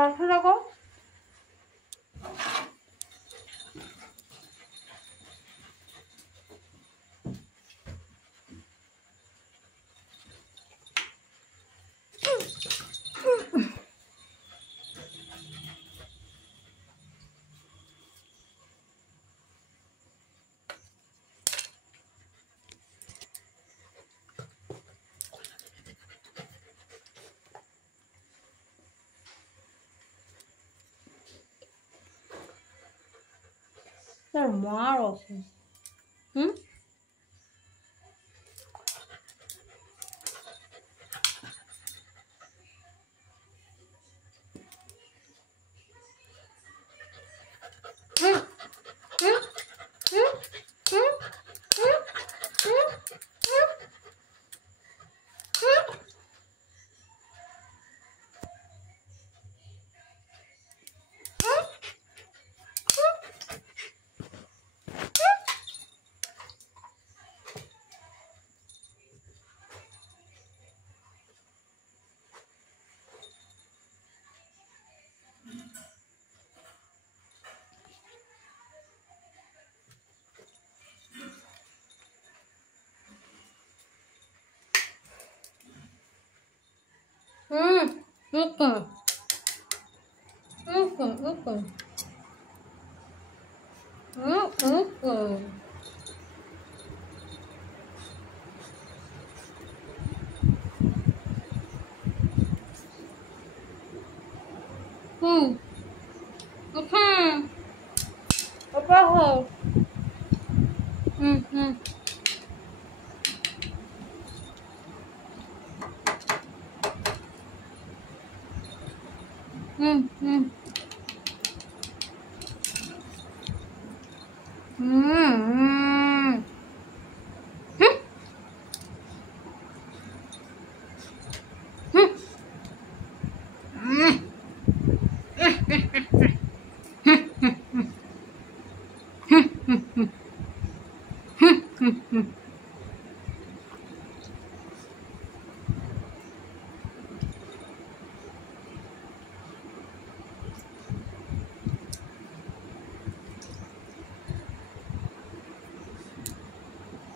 রাখো দেখো তোর মার অফিস হুম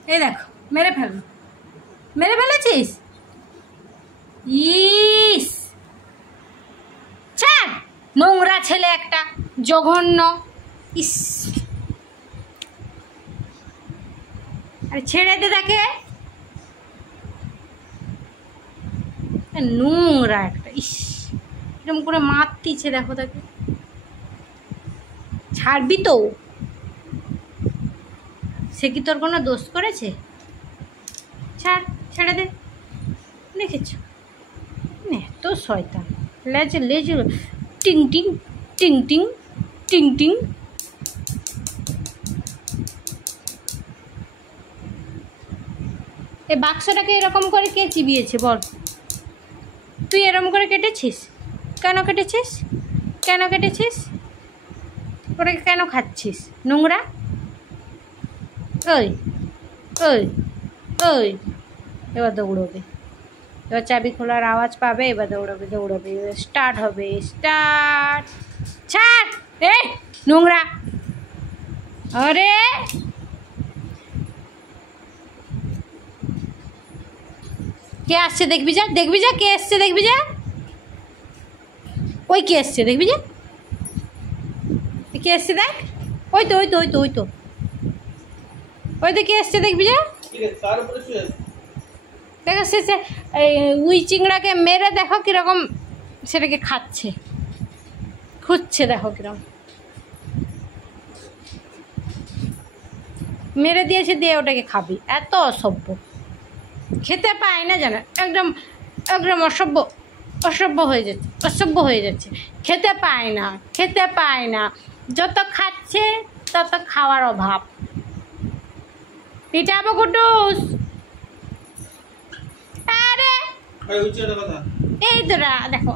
এই দেখো মেরে ফেলেছিস ইস ছাড় নোংরা ছেলে একটা জঘন্য ইস আরে ছেড়ে দে তাকে নোংরা একটা ইস এরকম করে মারতিছে দেখো তাকে ছাড়বি তো সে কি তোর কোনো দোষ করেছে ছেড়ে দে দেখেছ এত শয়তান লেজে লেজে টিং টিং টিং টিং টিং টিং এই বাক্সটাকে এরকম করে কে চিবিয়েছে বল তুই এরকম করে কেটেছিস কেন কেটেছিস ওটা কেন খাচ্ছিস নোংরা ওই ওই ওই এবার দৌড়বে এবার চাবি খোলার আওয়াজ পাবে এবার দৌড়বে স্টার্ট হবে স্টার্ট ছাড় এ নোংরা আরে কে আসছে দেখবি যা কে এসছে দেখবি যা ওই কে এসছে দেখবি যা কে এসছে দেখ ওই তো কে এসছে দেখবি যা দেখো সে উই চিংড়াকে মেরে দেখো কিরকম সেটাকে খুঁজছে দেখো কিরকম মেরে দিয়েছে দিয়ে ওটাকে খাবি এত অসভ্য খেতে পায় না জানো একদম অসভ্য হয়ে যাচ্ছে খেতে পায় না যত খাচ্ছে তত খাওয়ার অভাব পিটাবো কুটুস আরে এই তো দেখো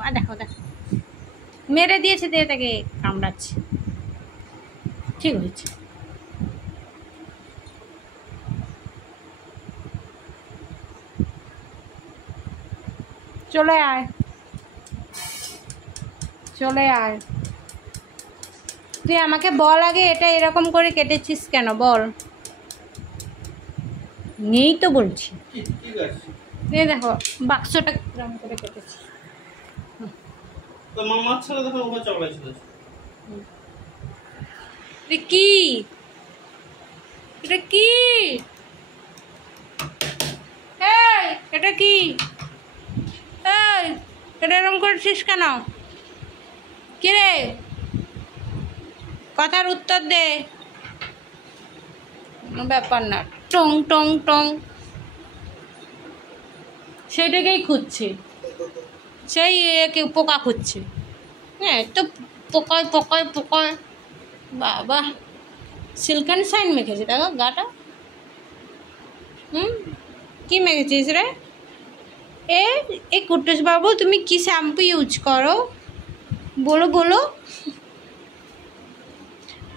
মেরে দিয়েছে দিয়ে তাকে কামড়াচ্ছে ঠিক হয়েছে চলে আয় চলে আয়। তুই আমাকে বল আগে, এটা এরকম করে কেটেছিস কেন বল। নেই তো বলছি। এই দেখো বাক্সটা কিরকম করে কেটেছি। কি এটা কি? এই এটা কি? এই এটা এরকম করছিস কেন? কি রে, কথার উত্তর দে। কোনো ব্যাপার না। টং টং টং সেটাকেই খুঁজছে, সেই একে পোকা খুঁজছে। হ্যাঁ তো পোকায় পোকায় পোকায় বাবা সিল্কান শাইন মেখেছে দেখো গাটা। কি মেখেছিস রে? এ কুট্টুস বাবু তুমি কি শ্যাম্পু ইউজ করো বলো বলো,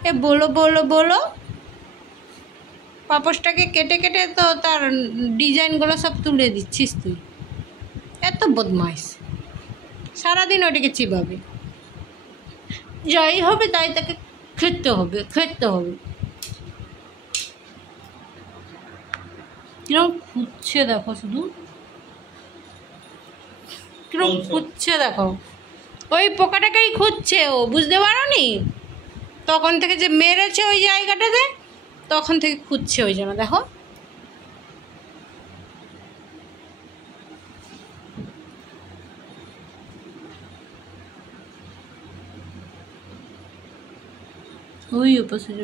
এ বলো বলো বলো। পাপোশটাকে কেটে কেটে তো তার ডিজাইনগুলো সব তুলে দিচ্ছিস তুই। এত বদমাইশ, সারাদিন ওটাকে চিবাবে। যাই হবে তাই তাকে খেতে হবে খেতে হবে। কিরকম খুঁজছে দেখো, শুধু কিরকম খুঁজছে দেখো। ওই পোকাটাকেই খুঁজছে ও, বুঝতে পারো নি? তখন থেকে যে মেরেছে ওই জায়গাটাতে, তখন থেকে খুঁজছে ওই জন্য দেখো। ওই উপস্থিত